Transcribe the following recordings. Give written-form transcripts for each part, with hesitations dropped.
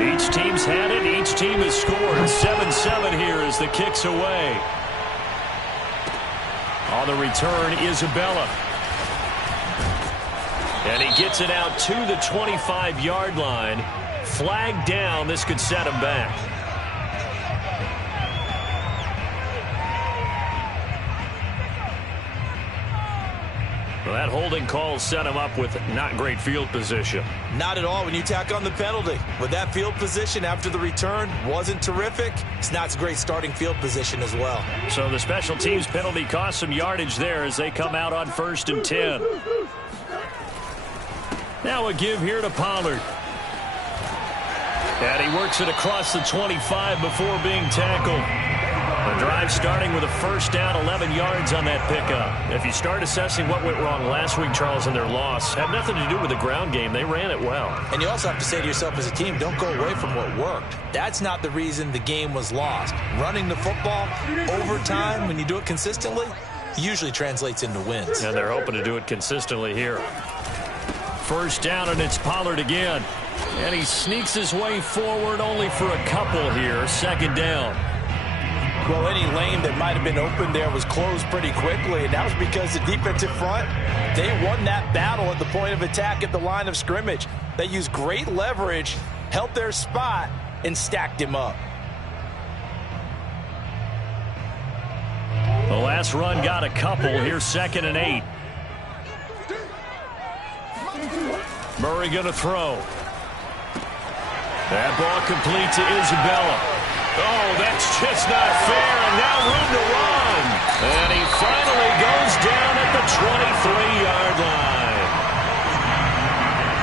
Each team's had it. Each team has scored. 7-7 here as the kick's away. On the return, Isabella. And he gets it out to the 25-yard line. Flag down. This could set him back. Well, that holding call set him up with not great field position. Not at all when you tack on the penalty. With that field position after the return wasn't terrific. It's not a great starting field position as well. So the special teams penalty cost some yardage there as they come out on 1st and 10. Now a give here to Pollard. And he works it across the 25 before being tackled. The drive starting with a first down, 11 yards on that pickup. If you start assessing what went wrong last week, Charles, in their loss, had nothing to do with the ground game. They ran it well. And you also have to say to yourself as a team, don't go away from what worked. That's not the reason the game was lost. Running the football over time, when you do it consistently, usually translates into wins. And they're hoping to do it consistently here. First down, and it's Pollard again. And he sneaks his way forward only for a couple here. Second down. Well, any lane that might have been open there was closed pretty quickly, and that was because the defensive front, they won that battle at the point of attack at the line of scrimmage. They used great leverage, held their spot, and stacked him up. The last run got a couple. Here's 2nd and 8. Murray going to throw. That ball complete to Isabella. Oh, that's just not fair, and now room to run. And he finally goes down at the 23-yard line.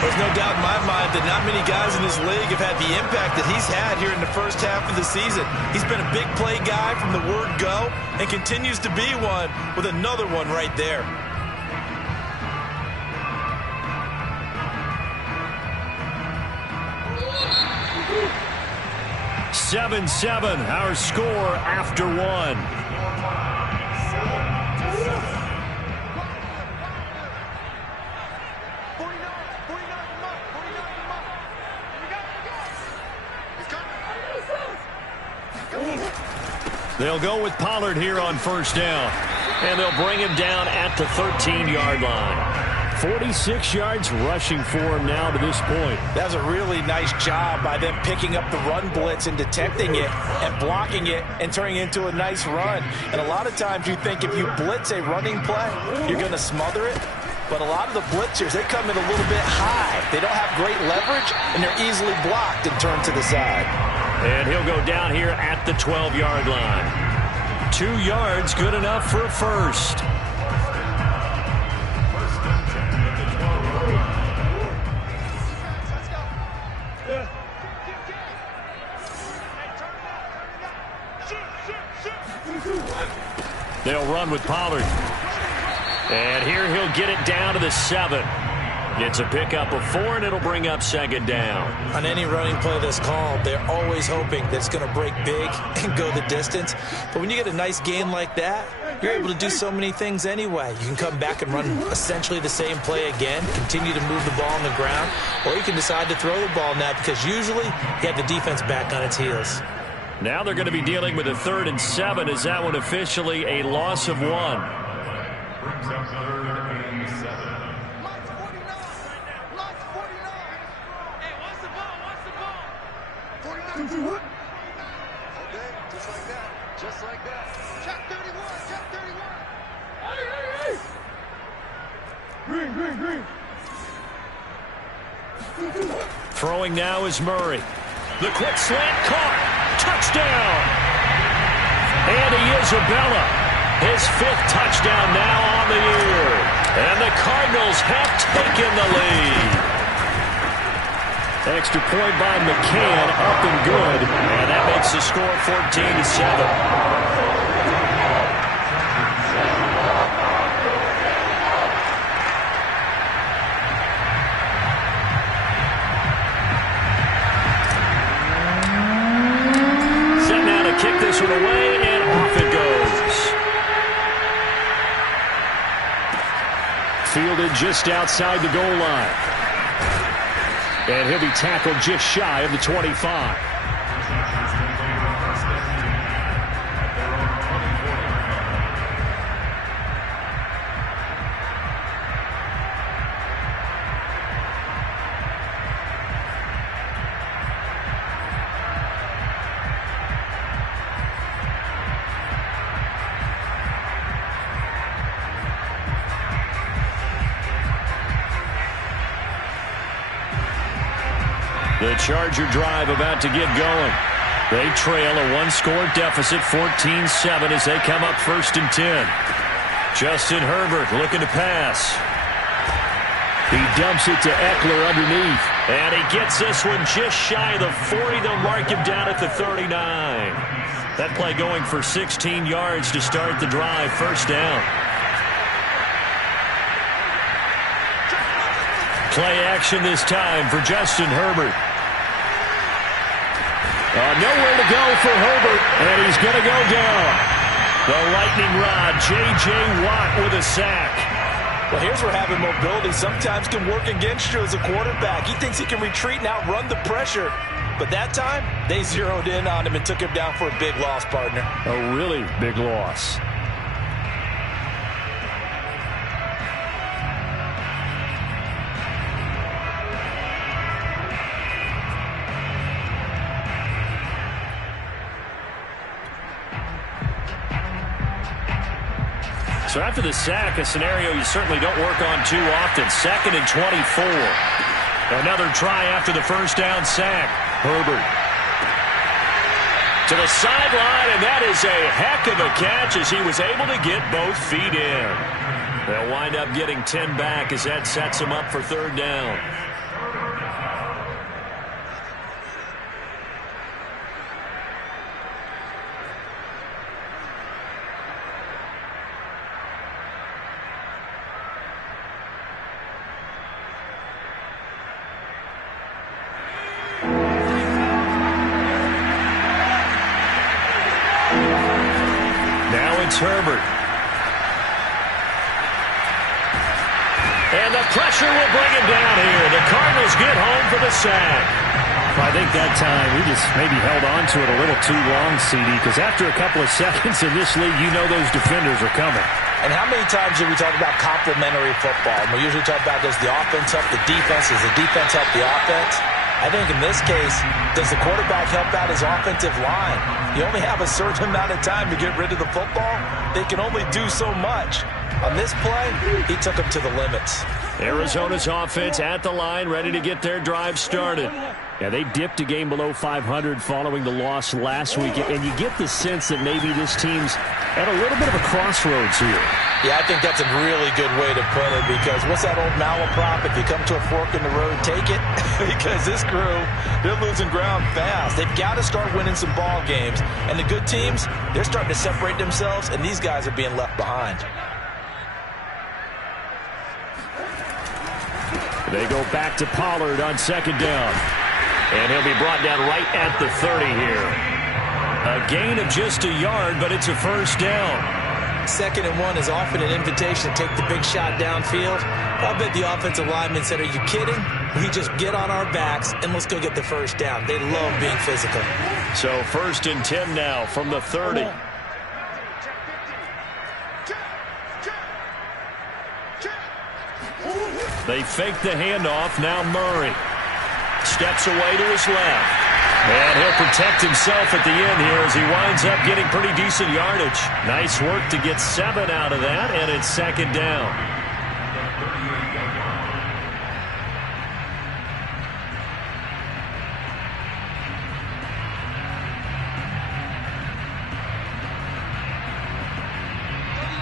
There's no doubt in my mind that not many guys in this league have had the impact that he's had here in the first half of the season. He's been a big play guy from the word go and continues to be one with another one right there. 7-7, our score after one. They'll go with Pollard here on first down. And they'll bring him down at the 13-yard line. 46 yards rushing for him now to this point. That was a really nice job by them picking up the run blitz and detecting it and blocking it and turning it into a nice run. And a lot of times you think if you blitz a running play, you're going to smother it. But a lot of the blitzers, they come in a little bit high. They don't have great leverage, and they're easily blocked and turned to the side. And he'll go down here at the 12-yard line. 2 yards, good enough for a first. They'll run with Pollard. And here he'll get it down to the 7. It's a pickup of 4, and it'll bring up 2nd down. On any running play that's called, they're always hoping that it's going to break big and go the distance. But when you get a nice gain like that, you're able to do so many things anyway. You can come back and run essentially the same play again, continue to move the ball on the ground, or you can decide to throw the ball now because usually you have the defense back on its heels. Now they're going to be dealing with a 3rd and 7. Is that one officially a loss of 1? Throwing now is Murray. The quick slant caught. Touchdown. Andy Isabella. His 5th touchdown now on the year. And the Cardinals have taken the lead. Extra point by McCann, up and good. And that makes the score 14-7. Kick this one away, and off it goes. Fielded just outside the goal line. And he'll be tackled just shy of the 25. The Charger drive about to get going. They trail a one-score deficit, 14-7, as they come up 1st and 10. Justin Herbert looking to pass. He dumps it to Eckler underneath. And he gets this one just shy of the 40. They'll mark him down at the 39. That play going for 16 yards to start the drive, 1st down. Play action this time for Justin Herbert. Nowhere to go for Herbert, and he's going to go down. The lightning rod, J.J. Watt with a sack. Well, here's where having mobility sometimes can work against you as a quarterback. He thinks he can retreat and outrun the pressure. But that time, they zeroed in on him and took him down for a big loss, partner. A really big loss. So after the sack, a scenario you certainly don't work on too often. 2nd and 24. Another try after the 1st down sack. Herbert to the sideline, and that is a heck of a catch as he was able to get both feet in. They'll wind up getting 10 back as that sets him up for 3rd down. Herbert. And the pressure will bring him down here. The Cardinals get home for the sack. I think that time we just maybe held on to it a little too long, CD, because after a couple of seconds in this league, you know those defenders are coming. And how many times do we talk about complementary football? And we usually talk about does the offense help the defense? Does the defense help the offense? I think in this case, does the quarterback help out his offensive line? You only have a certain amount of time to get rid of the football. They can only do so much. On this play, he took them to the limits. Arizona's offense at the line, ready to get their drive started. Yeah, they dipped a game below 500 following the loss last week, and you get the sense that maybe this team's at a little bit of a crossroads here. Yeah, I think that's a really good way to put it, because what's that old malaprop? If you come to a fork in the road, take it. Because this crew, they're losing ground fast. They've got to start winning some ball games. And the good teams, they're starting to separate themselves, and these guys are being left behind. They go back to Pollard on 2nd down. And he'll be brought down right at the 30 here. A gain of just a yard, but it's a 1st down. 2nd and 1 is often an invitation to take the big shot downfield. I bet the offensive lineman said, are you kidding? We just get on our backs and let's go get the 1st down. They love being physical. So 1st and 10 now from the 30. They fake the handoff. Now Murray steps away to his left. And he'll protect himself at the end here as he winds up getting pretty decent yardage. Nice work to get 7 out of that, and it's 2nd down.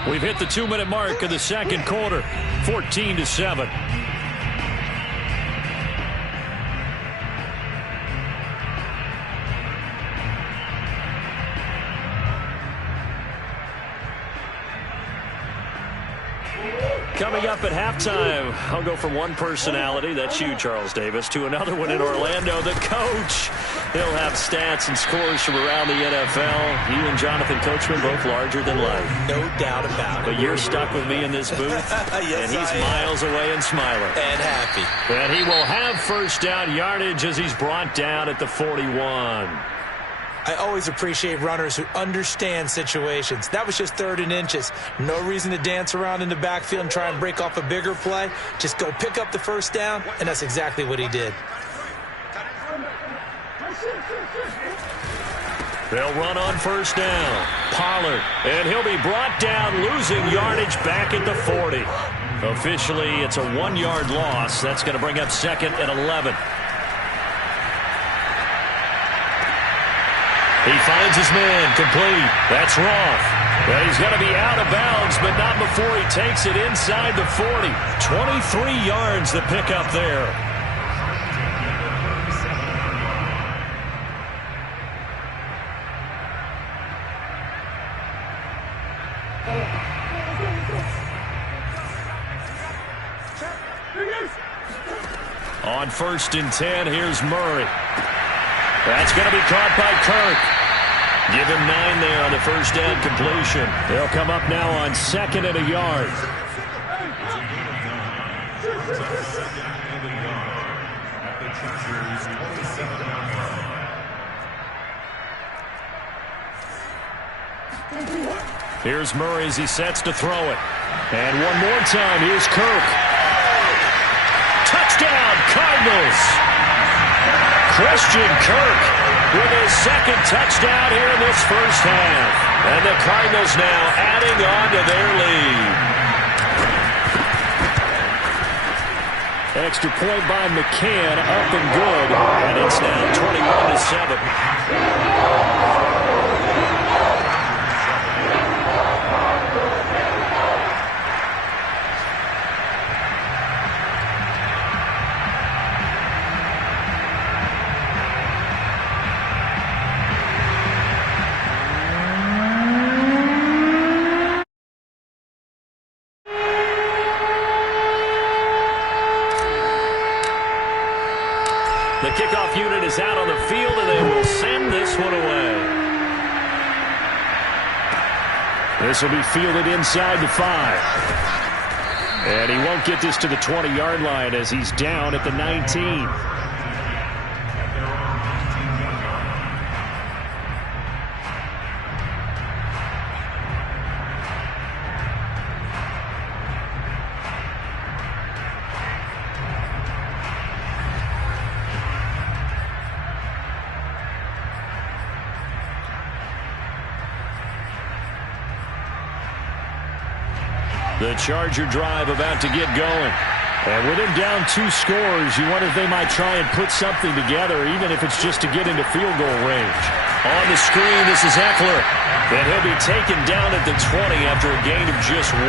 We've hit the 2-minute mark of the 2nd quarter, 14-7. Coming up at halftime, I'll go from one personality, that's you, Charles Davis, to another one in Orlando, the coach. He'll have stats and scores from around the NFL. You and Jonathan Coachman both larger than life. No doubt about it. But you're stuck with me in this booth, yes, and he's miles away and smiling. And happy. And he will have first down yardage as he's brought down at the 41. I always appreciate runners who understand situations. That was just 3rd and inches. No reason to dance around in the backfield and try and break off a bigger play. Just go pick up the first down, and that's exactly what he did. They'll run on first down. Pollard, and he'll be brought down, losing yardage back at the 40. Officially, it's a 1-yard loss. That's going to bring up 2nd and 11. He finds his man, complete. That's Roth. And he's going to be out of bounds, but not before he takes it inside the 40. 23 yards the pickup there. On 1st and 10, here's Murray. That's going to be caught by Kirk. Give him 9 there on the first down completion. They'll come up now on 2nd and a yard. Here's Murray as he sets to throw it. And one more time, here's Kirk. Touchdown, Cardinals! Christian Kirk with his 2nd touchdown here in this first half. And the Cardinals now adding on to their lead. Extra point by McCann, up and good. And it's now 21-7. The kickoff unit is out on the field, and they will send this one away. This will be fielded inside the 5. And he won't get this to the 20-yard line as he's down at the 19. The Charger drive about to get going. And with him down 2 scores, you wonder if they might try and put something together, even if it's just to get into field goal range. On the screen, this is Eckler. And he'll be taken down at the 20 after a gain of just 1.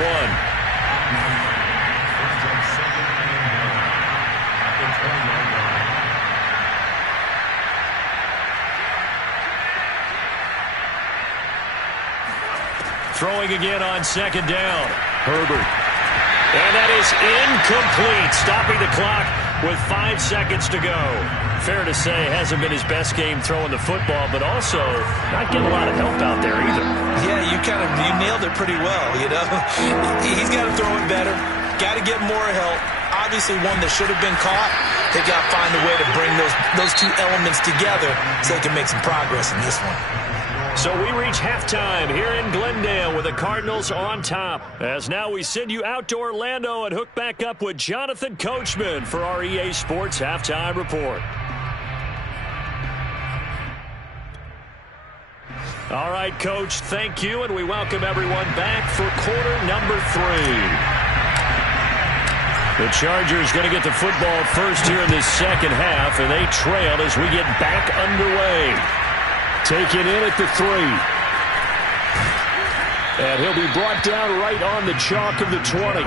Throwing again on 2nd down. Herbert. And that is incomplete, stopping the clock with 5 seconds to go. Fair to say, hasn't been his best game throwing the football, but also not getting a lot of help out there either. Yeah, you nailed it pretty well, you know. He's got to throw it better, got to get more help. Obviously one that should have been caught. They got to find a way to bring those 2 elements together so they can make some progress in this one. So we reach halftime here in Glendale with the Cardinals on top. As now we send you out to Orlando and hook back up with Jonathan Coachman for our EA Sports Halftime Report. All right, Coach, thank you, and we welcome everyone back for quarter number 3. The Chargers going to get the football first here in this second half, and they trail as we get back underway. Taken in at the 3. And he'll be brought down right on the chalk of the 20.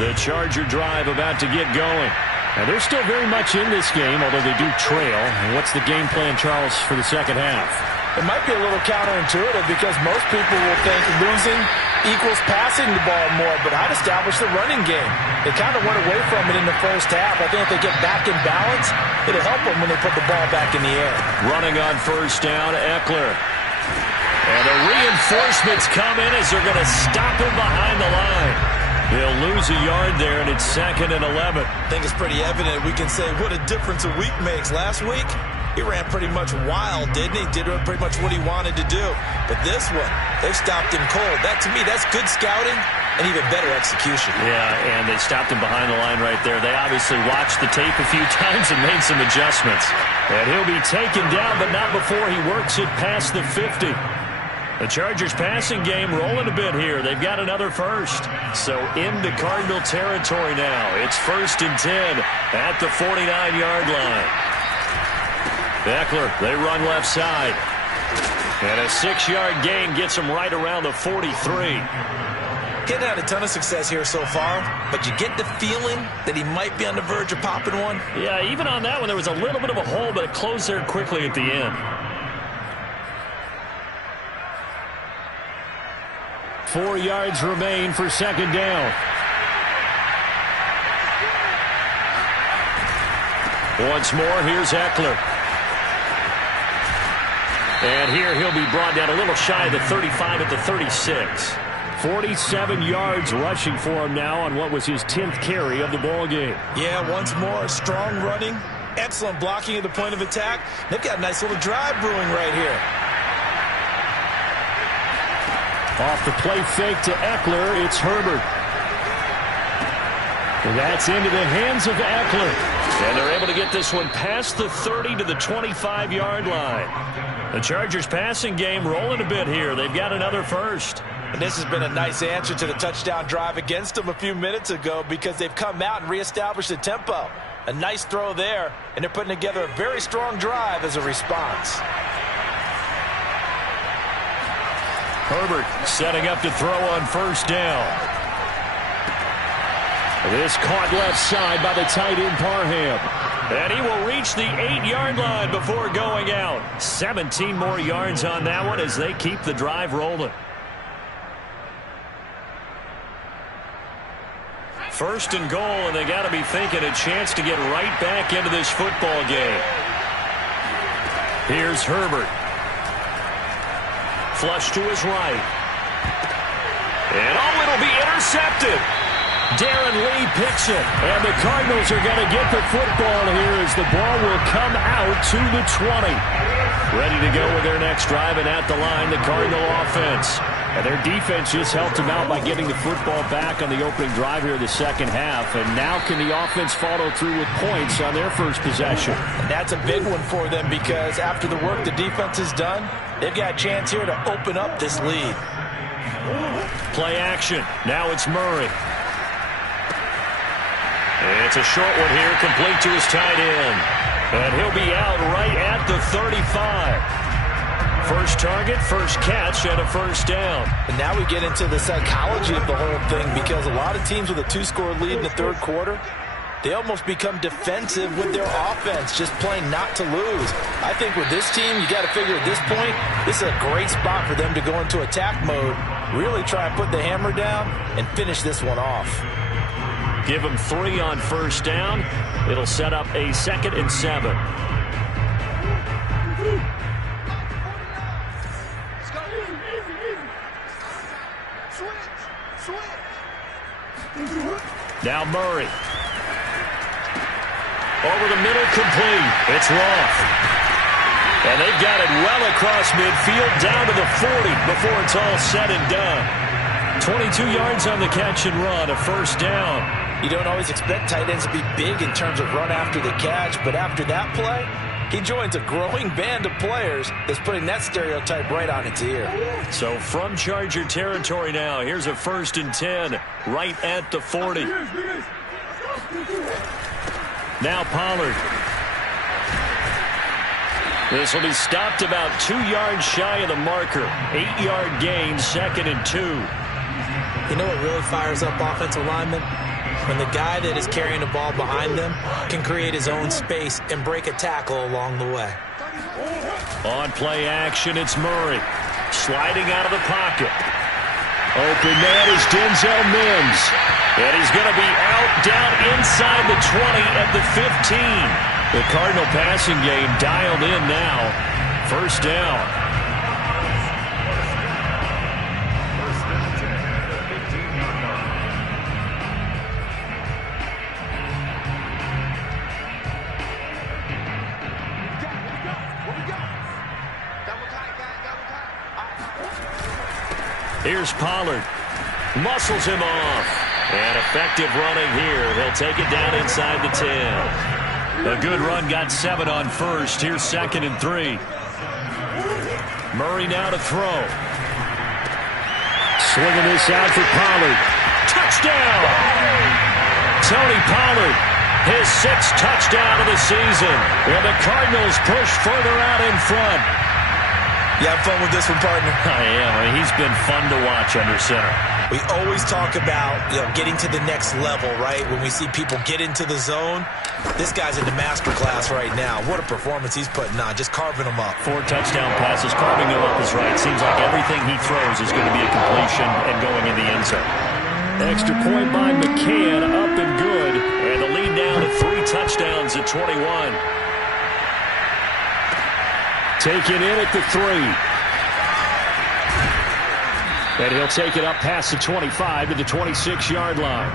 The Charger drive about to get going. And they're still very much in this game, although they do trail. And what's the game plan, Charles, for the second half? It might be a little counterintuitive because most people will think losing equals passing the ball more, but I'd establish the running game. They kind of went away from it in the first half. I think if they get back in balance, it'll help them when they put the ball back in the air. Running on first down, Eckler. And the reinforcements come in as they're going to stop him behind the line. They'll lose a yard there, and it's 2nd and 11. I think it's pretty evident we can say what a difference a week makes. Last week, he ran pretty much wild, didn't he? Did pretty much what he wanted to do. But this one, they've stopped him cold. That, to me, that's good scouting and even better execution. Yeah, and they stopped him behind the line right there. They obviously watched the tape a few times and made some adjustments. And he'll be taken down, but not before he works it past the 50. The Chargers passing game rolling a bit here. They've got another first. So into Cardinal territory now. It's 1st and 10 at the 49-yard line. Eckler, they run left side. And a 6-yard gain gets him right around the 43. Getting had a ton of success here so far, but you get the feeling that he might be on the verge of popping one. Yeah, even on that one, there was a little bit of a hole, but it closed there quickly at the end. 4 yards remain for 2nd down. Once more, here's Eckler. And here he'll be brought down a little shy of the 35 at the 36. 47 yards rushing for him now on what was his 10th carry of the ball game. Yeah, once more, strong running, excellent blocking at the point of attack. They've got a nice little drive brewing right here. Off the play fake to Eckler, it's Herbert. And that's into the hands of Eckler. And they're able to get this one past the 30 to the 25-yard line. The Chargers passing game rolling a bit here. They've got another first. And this has been a nice answer to the touchdown drive against them a few minutes ago because they've come out and reestablished the tempo. A nice throw there, and they're putting together a very strong drive as a response. Herbert setting up to throw on first down. This caught left side by the tight end Parham. And he will reach the 8-yard line before going out. 17 more yards on that one as they keep the drive rolling. 1st and goal, and they got to be thinking a chance to get right back into this football game. Here's Herbert. Flush to his right. And it'll be intercepted. Darren Lee picks it. And the Cardinals are going to get the football here as the ball will come out to the 20. Ready to go with their next drive, and at the line, the Cardinal offense. And their defense just helped them out by getting the football back on the opening drive here in the second half. And now can the offense follow through with points on their first possession? And that's a big one for them because after the work the defense has done, they've got a chance here to open up this lead. Play action. Now it's Murray. It's a short one here, complete to his tight end. And he'll be out right at the 35. First target, first catch, and a first down. And now we get into the psychology of the whole thing because a lot of teams with a 2-score lead in the third quarter, they almost become defensive with their offense, just playing not to lose. I think with this team, you got to figure at this point, this is a great spot for them to go into attack mode, really try and put the hammer down and finish this one off. Give them 3 on first down. It'll set up a 2nd and 7. Now Murray. Over the middle, complete. It's Roth. And they've got it well across midfield, down to the 40 before it's all said and done. 22 yards on the catch and run, a first down. You don't always expect tight ends to be big in terms of run after the catch, but after that play, he joins a growing band of players that's putting that stereotype right on its ear. So from Charger territory now, here's a 1st and 10 right at the 40. Now Pollard. This will be stopped about 2 yards shy of the marker. 8-yard gain, 2nd and 2. You know what really fires up offensive linemen? when the guy that is carrying the ball behind them can create his own space and break a tackle along the way. On play action, it's Murray. Sliding out of the pocket. Open man is Denzel Mims. And he's going to be out down inside the 20 at the 15. The Cardinal passing game dialed in now. First down. Here's Pollard. Muscles him off. And effective running here. He'll take it down inside the 10. A good run got 7 on first. Here's 2nd and 3. Murray now to throw. Swinging this out for Pollard. Touchdown! Tony Pollard, his 6th touchdown of the season. And the Cardinals push further out in front. You have fun with this one, partner? I am. I mean, he's been fun to watch under center. We always talk about, getting to the next level, right? When we see people get into the zone, this guy's in the master class right now. What a performance he's putting on, just carving them up. 4 touchdown passes, carving them up is right. Seems like everything he throws is going to be a completion and going in the end zone. Extra point by McCann, up and good. And the lead down to 3 touchdowns at 21. Taken in at the 3. And he'll take it up past the 25 to the 26-yard line.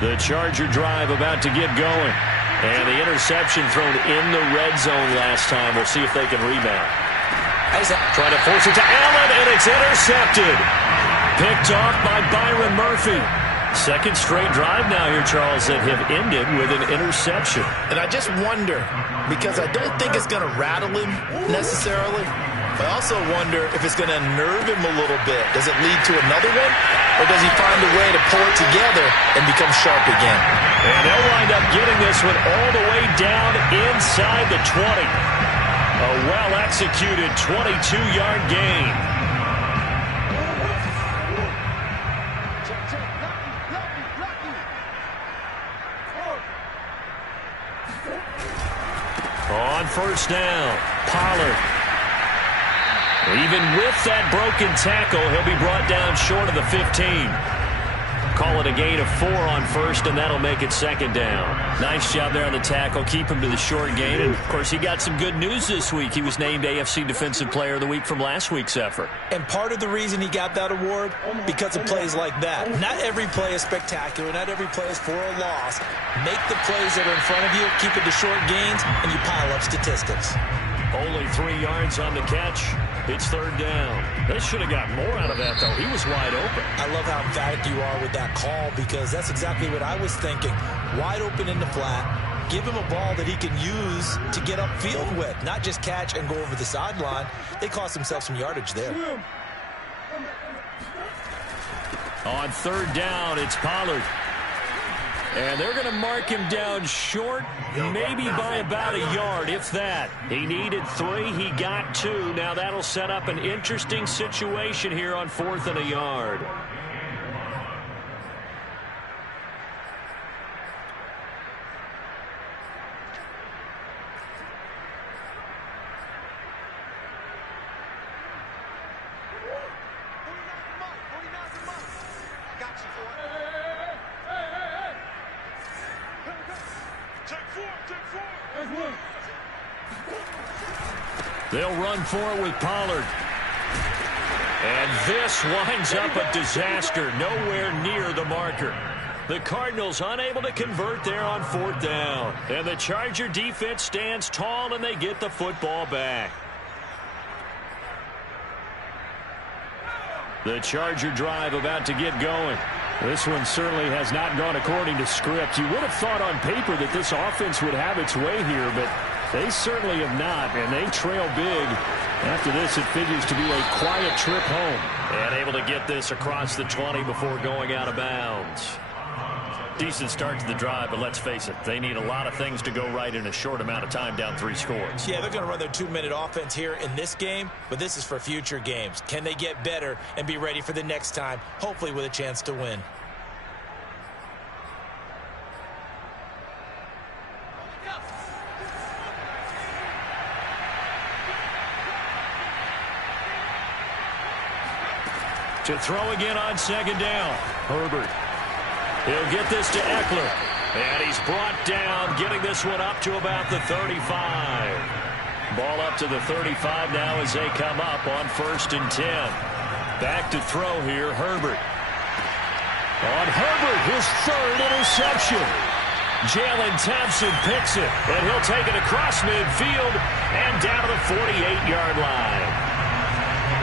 The Charger drive about to get going. And the interception thrown in the red zone last time. We'll see if they can rebound. Trying to force it to Allen, and it's intercepted. Picked off by Byron Murphy. 2nd straight drive now here, Charles, that have ended with an interception. And I just wonder, because I don't think it's going to rattle him necessarily, but I also wonder if it's going to unnerve him a little bit. Does it lead to another one, or does he find a way to pull it together and become sharp again? And they'll wind up getting this one all the way down inside the 20. A well-executed 22-yard gain. On first down, Pollard. Even with that broken tackle, he'll be brought down short of the 15. Call it a gain of 4 on first, and that'll make it 2nd down. Nice job there on the tackle. Keep him to the short gain. And, of course, he got some good news this week. He was named AFC Defensive Player of the Week from last week's effort. And part of the reason he got that award, because of plays like that. Not every play is spectacular. Not every play is for a loss. Make the plays that are in front of you, keep it to short gains, and you pile up statistics. Only 3 yards on the catch. It's 3rd down. They should have got more out of that, though. He was wide open. I love how emphatic you are with that call, because that's exactly what I was thinking. Wide open in the flat. Give him a ball that he can use to get upfield with, not just catch and go over the sideline. They cost themselves some yardage there. On 3rd down, it's Pollard. And they're going to mark him down short, maybe by about a yard, if that. He needed 3. He got 2. Now that'll set up an interesting situation here on 4th and a yard. They'll run for it with Pollard. And this winds up a disaster, nowhere near the marker. The Cardinals unable to convert there on 4th down. And the Charger defense stands tall, and they get the football back. The Charger drive about to get going. This one certainly has not gone according to script. You would have thought on paper that this offense would have its way here, but they certainly have not, and they trail big. After this, it figures to be a quiet trip home. And able to get this across the 20 before going out of bounds. Decent start to the drive, but let's face it, they need a lot of things to go right in a short amount of time, down 3 scores. Yeah, they're going to run their 2-minute offense here in this game, but this is for future games. Can they get better and be ready for the next time, hopefully with a chance to win? To throw again on 2nd down. Herbert. He'll get this to Eckler. And he's brought down, getting this one up to about the 35. Ball up to the 35 now as they come up on 1st and 10. Back to throw here, Herbert. On Herbert, his 3rd interception. Jalen Thompson picks it, and he'll take it across midfield and down to the 48-yard line.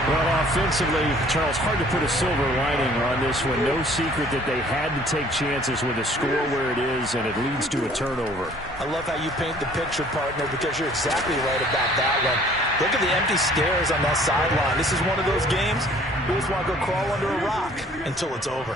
Well, offensively, Charles, hard to put a silver lining on this one. No secret that they had to take chances with a score where it is, and it leads to a turnover. I love how you paint the picture, partner, because you're exactly right about that one. Look at the empty stairs on that sideline. This is one of those games you just want to go crawl under a rock until it's over.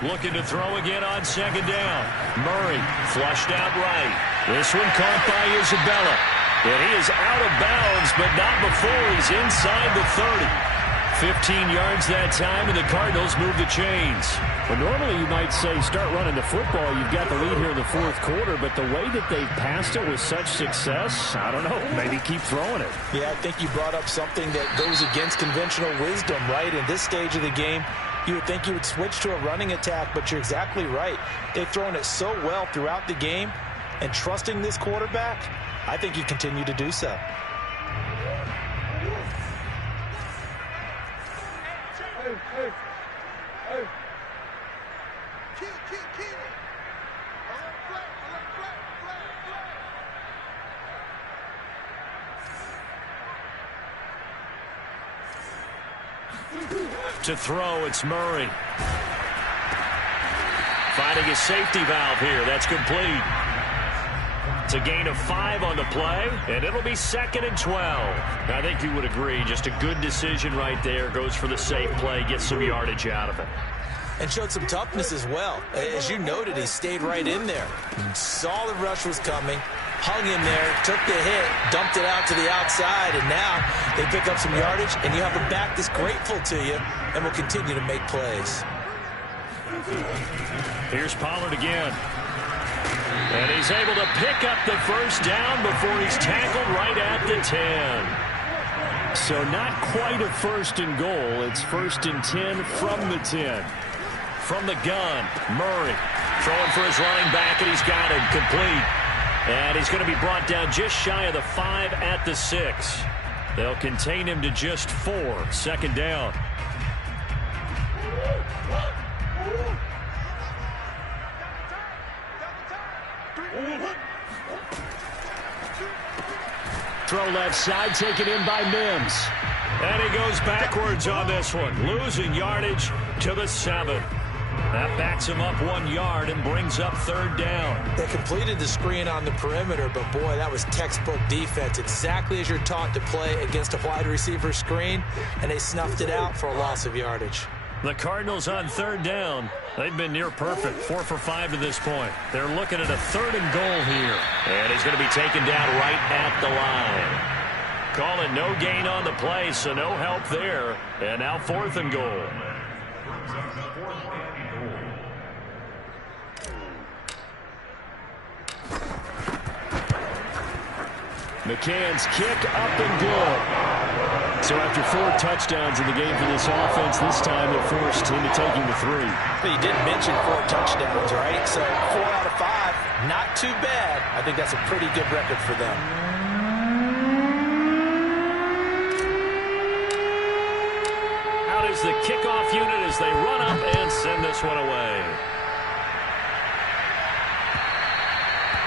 Looking to throw again on 2nd down. Murray flushed out right. This one caught by Isabella. And he is out of bounds, but not before he's inside the 30. 15 yards that time, and the Cardinals move the chains. Well, normally you might say start running the football. You've got the lead here in the 4th quarter, but the way that they've passed it with such success, I don't know, maybe keep throwing it. Yeah, I think you brought up something that goes against conventional wisdom, right? In this stage of the game, you would think you would switch to a running attack, but you're exactly right. They've thrown it so well throughout the game, and trusting this quarterback, I think you continue to do so. To throw, it's Murray. Finding a safety valve here. That's complete. It's a gain of 5 on the play, and it'll be 2nd and 12. I think you would agree, just a good decision right there. Goes for the safe play, gets some yardage out of it. And showed some toughness as well. As you noted, he stayed right in there. Saw the rush was coming, hung in there, took the hit, dumped it out to the outside, and now they pick up some yardage, and you have a back that's grateful to you and will continue to make plays. Here's Pollard again. And he's able to pick up the 1st down before he's tackled right at the 10. So not quite a 1st and goal. It's 1st and 10 from the 10. From the gun, Murray throwing for his running back, and he's got him complete. And he's going to be brought down just shy of the 5 at the 6. They'll contain him to just 4. 2nd down. Throw left side, taken in by Mims. And he goes backwards on this one, losing yardage to the 7. That backs him up 1 yard and brings up 3rd down. They completed the screen on the perimeter, but boy, that was textbook defense. Exactly as you're taught to play against a wide receiver screen, and they snuffed it out for a loss of yardage. The Cardinals on 3rd down. They've been near perfect, 4 for 5 to this point. They're looking at a 3rd and goal here. And he's going to be taken down right at the line. Calling no gain on the play, so no help there. And now 4th and goal. McCann's kick up and good. So after 4 touchdowns in the game for this offense, this time they're forced into taking the 3. But you didn't mention 4 touchdowns, right? So 4 out of 5, not too bad. I think that's a pretty good record for them. Out is the kickoff unit as they run up and send this one away.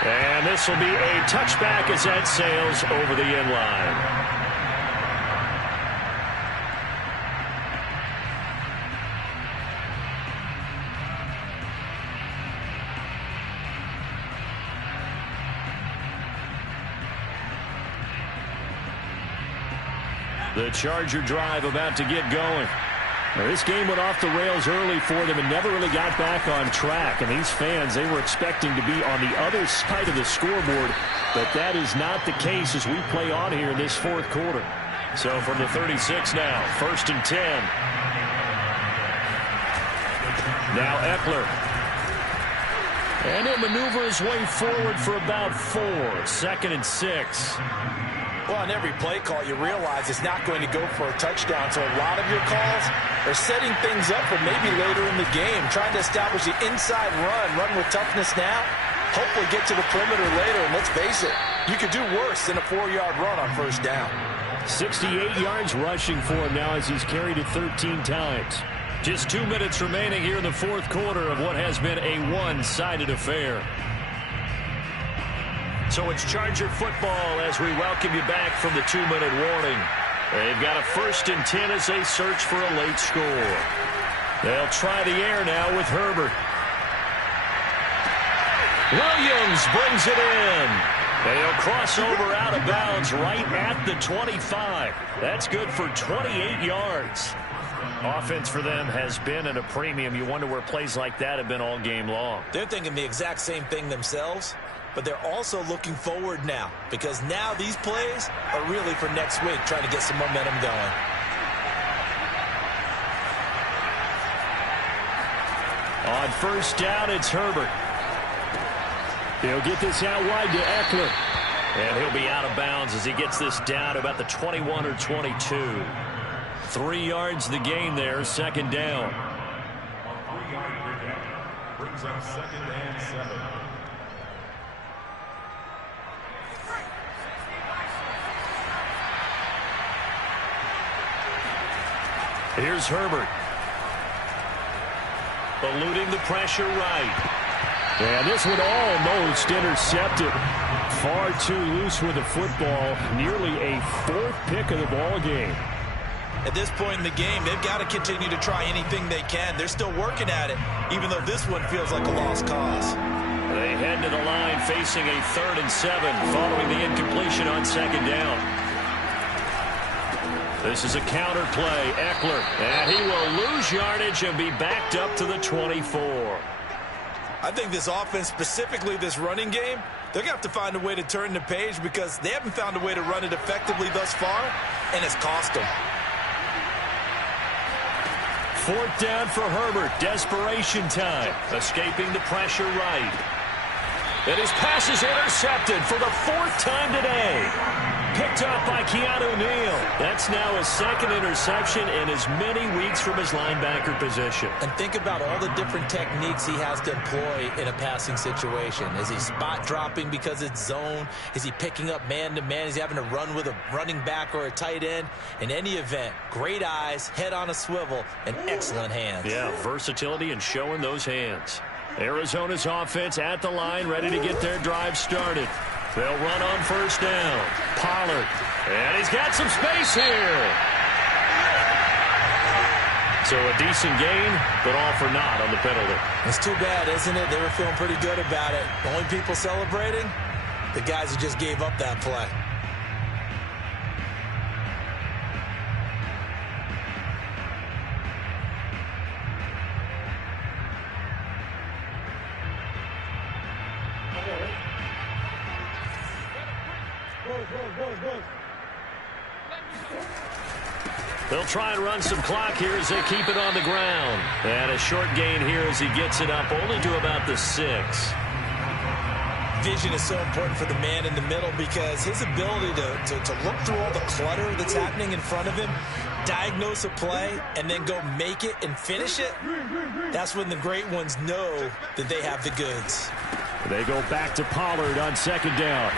And this will be a touchback as that sails over the end line. The Charger drive about to get going. Now, this game went off the rails early for them and never really got back on track. And these fans, they were expecting to be on the other side of the scoreboard, but that is not the case as we play on here in this fourth quarter. So from the 36 now, 1st and 10. Now Eckler. And he'll maneuver his way forward for about 4. 2nd and 6. Well, on every play call, you realize it's not going to go for a touchdown. So a lot of your calls are setting things up for maybe later in the game, trying to establish the inside run with toughness now, hopefully get to the perimeter later. And let's face it, you could do worse than a 4-yard run on 1st down. 68 yards rushing for him now as he's carried it 13 times. Just 2 minutes remaining here in the fourth quarter of what has been a one-sided affair. So it's Charger football as we welcome you back from the 2-minute warning. They've got a 1st and 10 as they search for a late score. They'll try the air now with Herbert. Williams brings it in. They'll cross over out of bounds right at the 25. That's good for 28 yards. Offense for them has been at a premium. You wonder where plays like that have been all game long. They're thinking the exact same thing themselves, but they're also looking forward now because now these plays are really for next week, trying to get some momentum going. On 1st down, it's Herbert. They'll get this out wide to Eckler. And he'll be out of bounds as he gets this down to about the 21 or 22. 3 yards the gain there, 2nd down. Brings up 2nd and 7. Here's Herbert. Eluding the pressure right. And this one almost intercepted. Far too loose with the football. Nearly a 4th pick of the ball game. At this point in the game, they've got to continue to try anything they can. They're still working at it, even though this one feels like a lost cause. They head to the line facing a 3rd and 7 following the incompletion on 2nd down. This is a counter play. Eckler. And he will lose yardage and be backed up to the 24. I think this offense, specifically this running game, they're going to have to find a way to turn the page because they haven't found a way to run it effectively thus far, and it's cost them. 4th down for Herbert. Desperation time. Escaping the pressure right. And his pass is intercepted for the 4th time today. Picked up by Keanu Neal. That's now his 2nd interception in as many weeks from his linebacker position. And think about all the different techniques he has to employ in a passing situation. Is he spot dropping because it's zone? Is he picking up man-to-man? Is he having to run with a running back or a tight end? In any event, great eyes, head on a swivel, and excellent hands. Yeah, versatility and showing those hands. Arizona's offense at the line, ready to get their drive started. They'll run on 1st down. Pollard. And he's got some space here. So a decent gain, but all for naught on the penalty. It's too bad, isn't it? They were feeling pretty good about it. The only people celebrating, the guys who just gave up that play. They'll try and run some clock here as they keep it on the ground. And a short gain here as he gets it up only to about the 6. Vision is so important for the man in the middle because his ability to look through all the clutter that's happening in front of him, diagnose a play, and then go make it and finish it, that's when the great ones know that they have the goods. They go back to Pollard on 2nd down.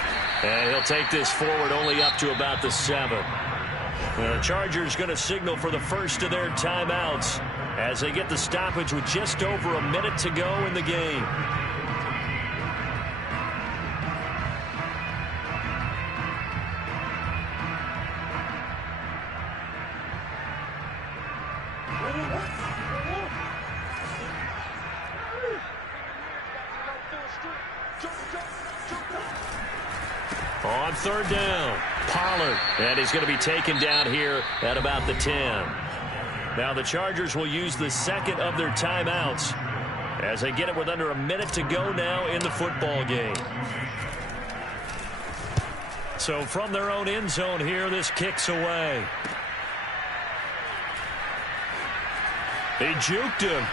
And he'll take this forward only up to about the 7. The Chargers going to signal for the first of their timeouts as they get the stoppage with just over a minute to go in the game. On 3rd down, Pollard. And he's going to be taken down here at about the 10. Now the Chargers will use the second of their timeouts as they get it with under a minute to go now in the football game. So from their own end zone here, this kicks away. He juked him.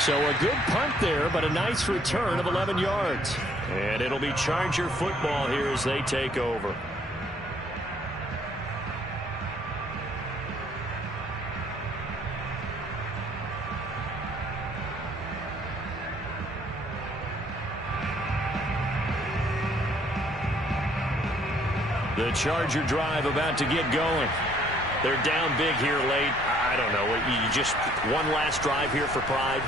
So a good punt there, but a nice return of 11 yards. And it'll be Charger football here as they take over. The Charger drive about to get going. They're down big here late. I don't know. You just one last drive here for pride.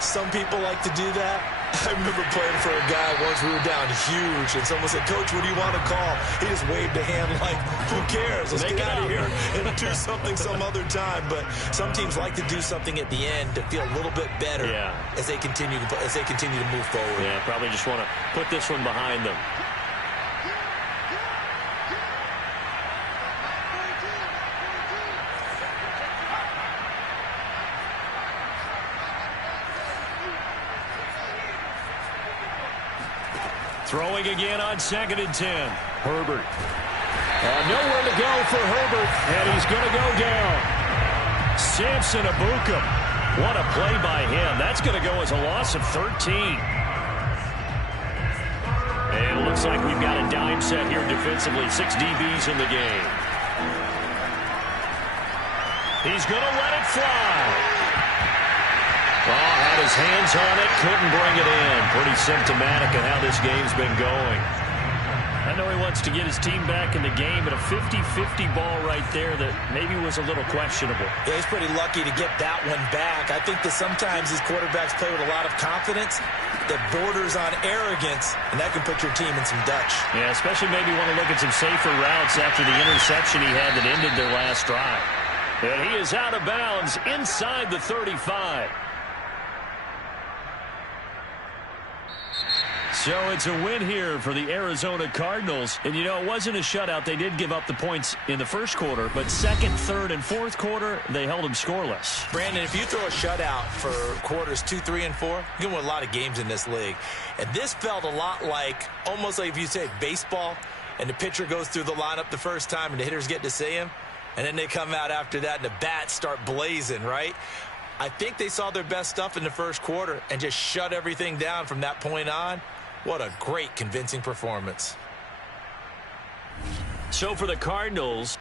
Some people like to do that. I remember playing for a guy once. We were down huge, and someone said, "Coach, what do you want to call?" He just waved a hand like, "Who cares? Let's get out of here and do something some other time." But some teams like to do something at the end to feel a little bit better as they continue to move forward. Yeah, probably just want to put this one behind them. Throwing again on 2nd and 10. Herbert. Nowhere to go for Herbert, and he's going to go down. Samson Abukum. What a play by him. That's going to go as a loss of 13. And it looks like we've got a dime set here defensively. 6 DBs in the game. He's going to let it fly. Had his hands on it, couldn't bring it in. Pretty symptomatic of how this game's been going. I know he wants to get his team back in the game, but a 50-50 ball right there that maybe was a little questionable. Yeah, he's pretty lucky to get that one back. I think that sometimes these quarterbacks play with a lot of confidence that borders on arrogance, and that can put your team in some Dutch. Yeah, especially maybe want to look at some safer routes after the interception he had that ended their last drive. And he is out of bounds inside the 35. So it's a win here for the Arizona Cardinals. And, you know, it wasn't a shutout. They did give up the points in the first quarter. But second, third, and fourth quarter, they held them scoreless. Brandon, if you throw a shutout for quarters 2, 3, and 4, you're going to win a lot of games in this league. And this felt a lot like, almost like if you said baseball, and the pitcher goes through the lineup the first time, and the hitters get to see him. And then they come out after that, and the bats start blazing, right? I think they saw their best stuff in the first quarter and just shut everything down from that point on. What a great, convincing performance. So for the Cardinals,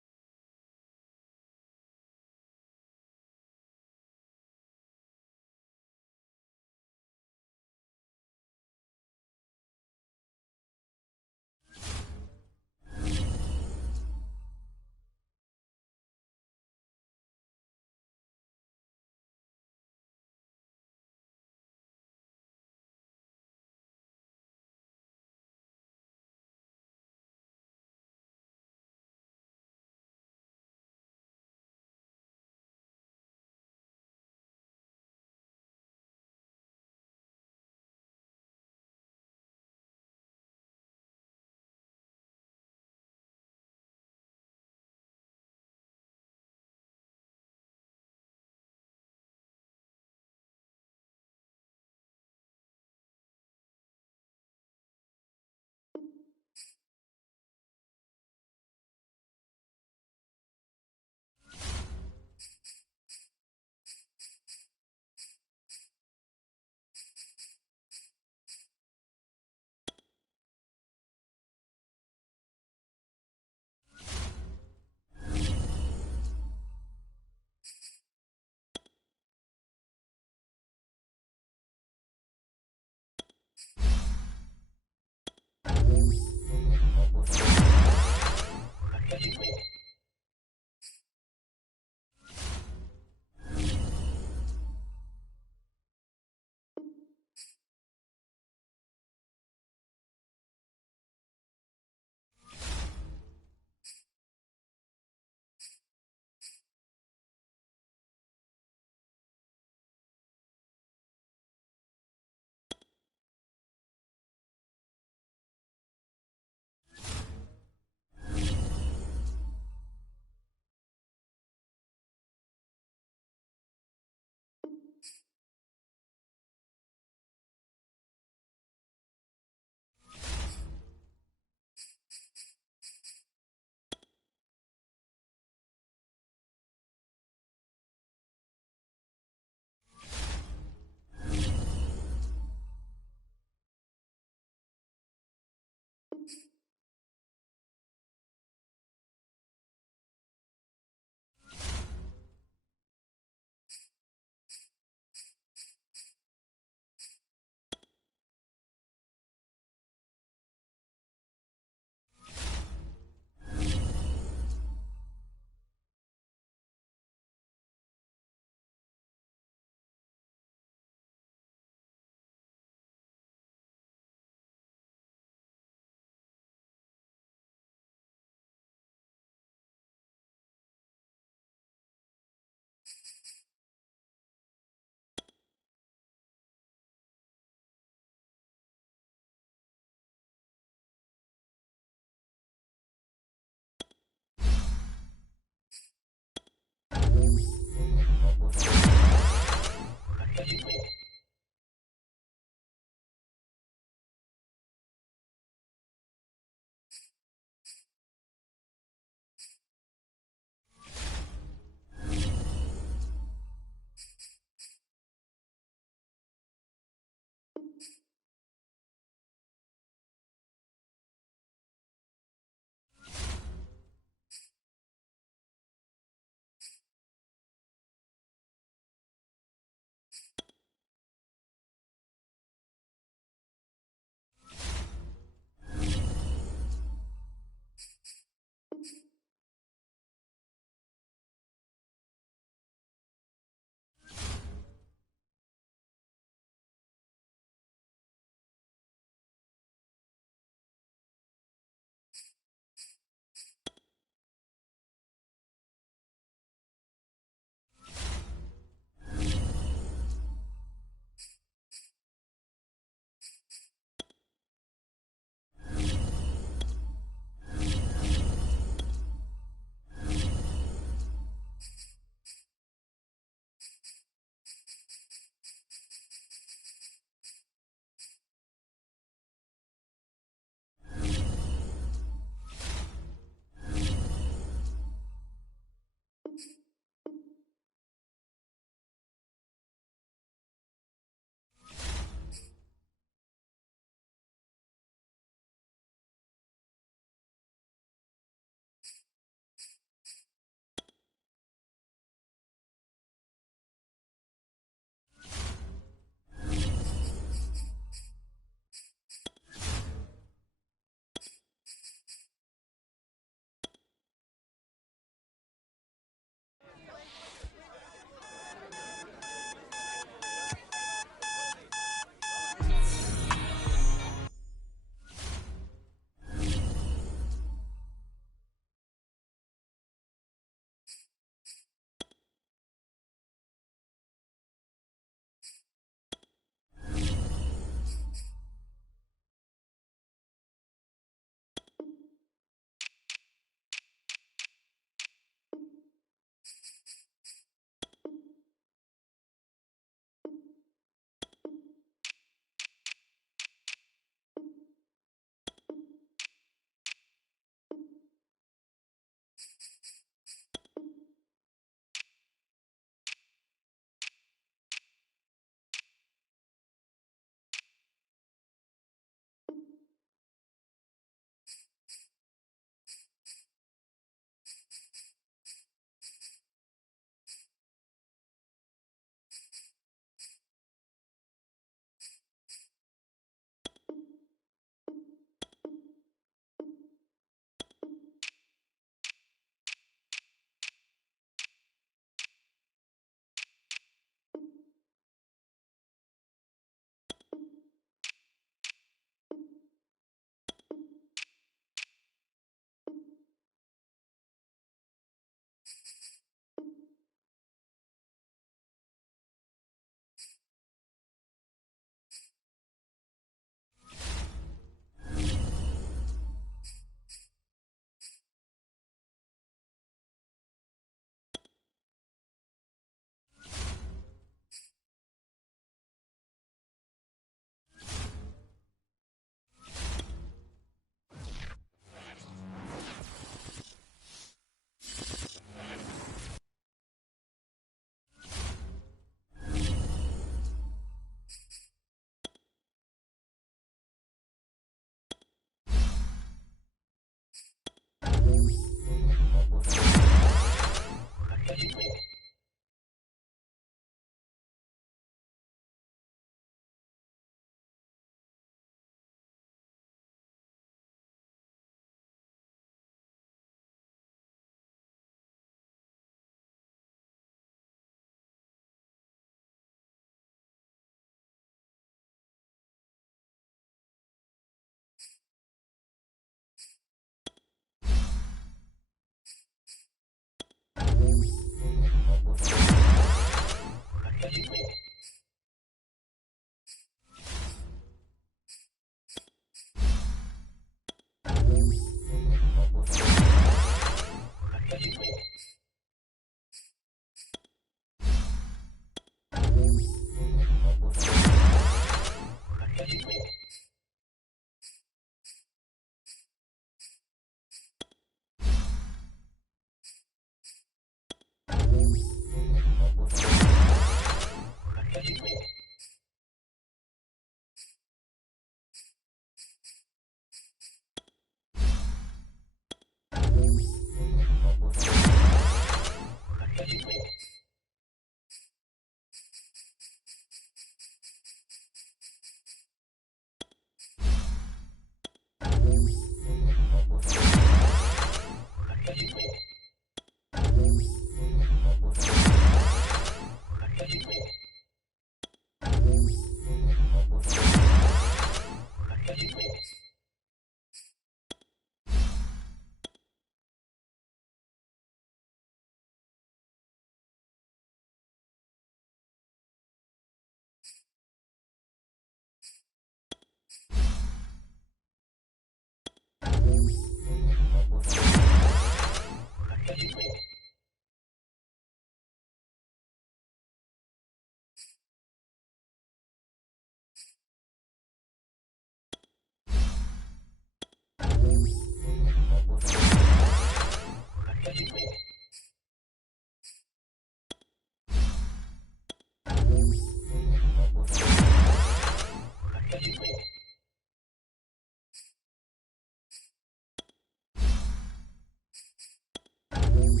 You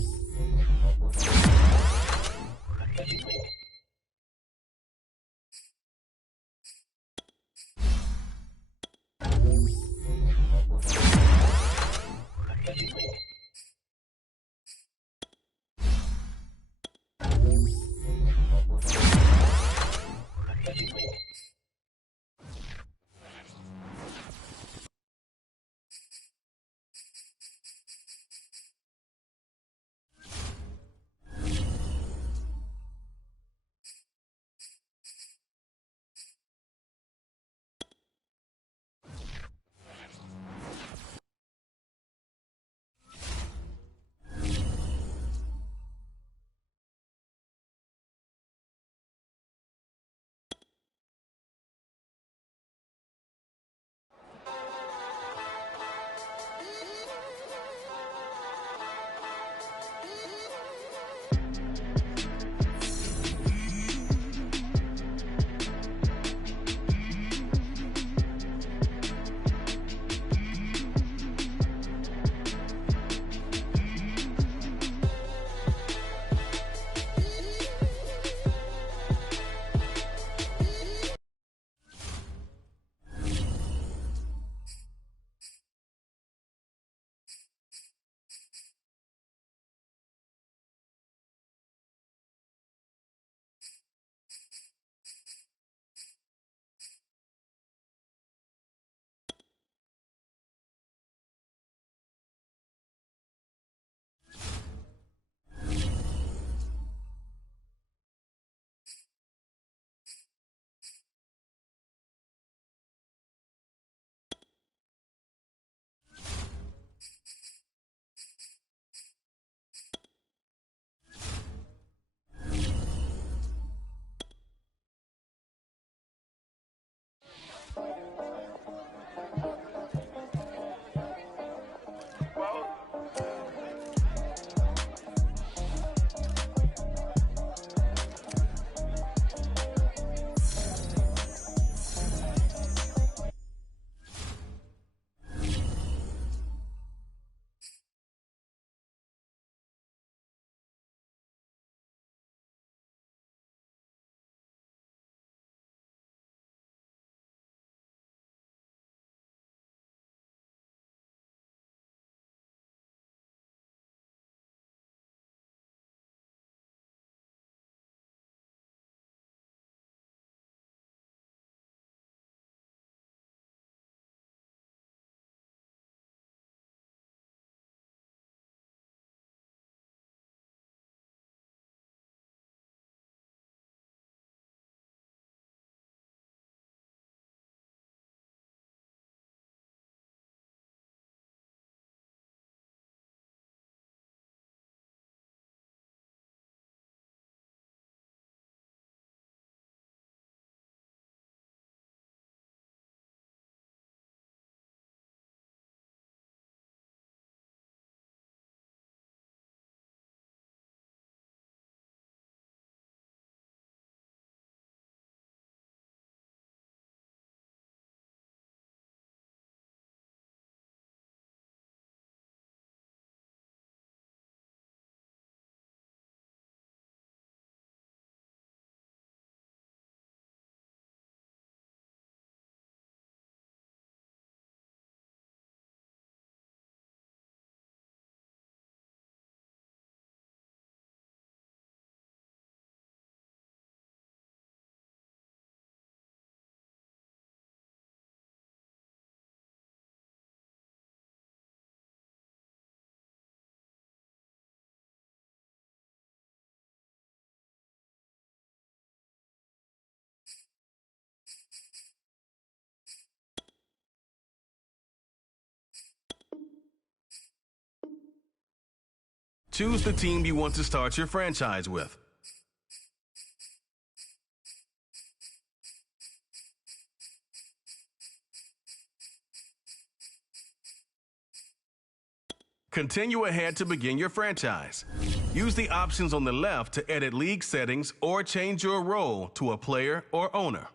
Choose the team you want to start your franchise with. Continue ahead to begin your franchise. Use the options on the left to edit league settings or change your role to a player or owner.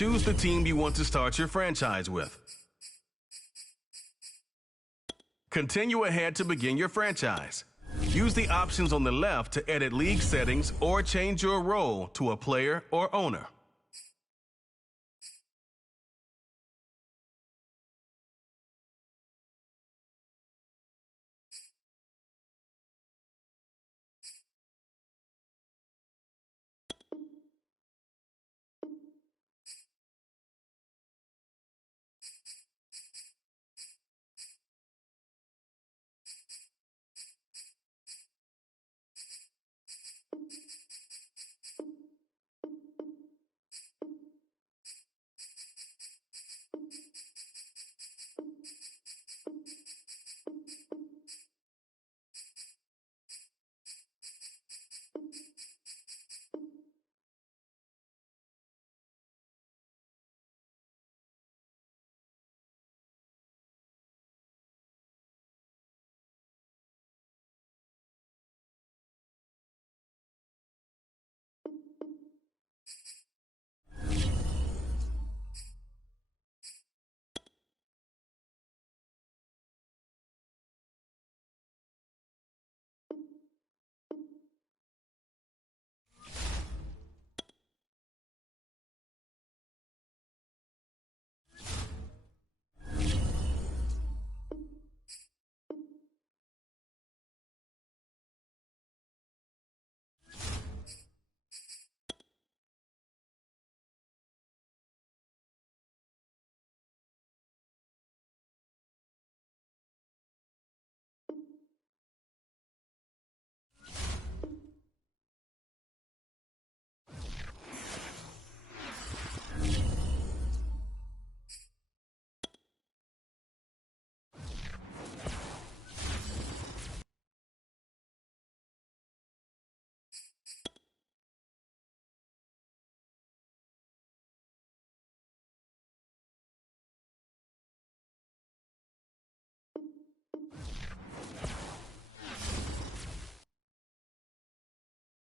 Choose the team you want to start your franchise with. Continue ahead to begin your franchise. Use the options on the left to edit league settings or change your role to a player or owner.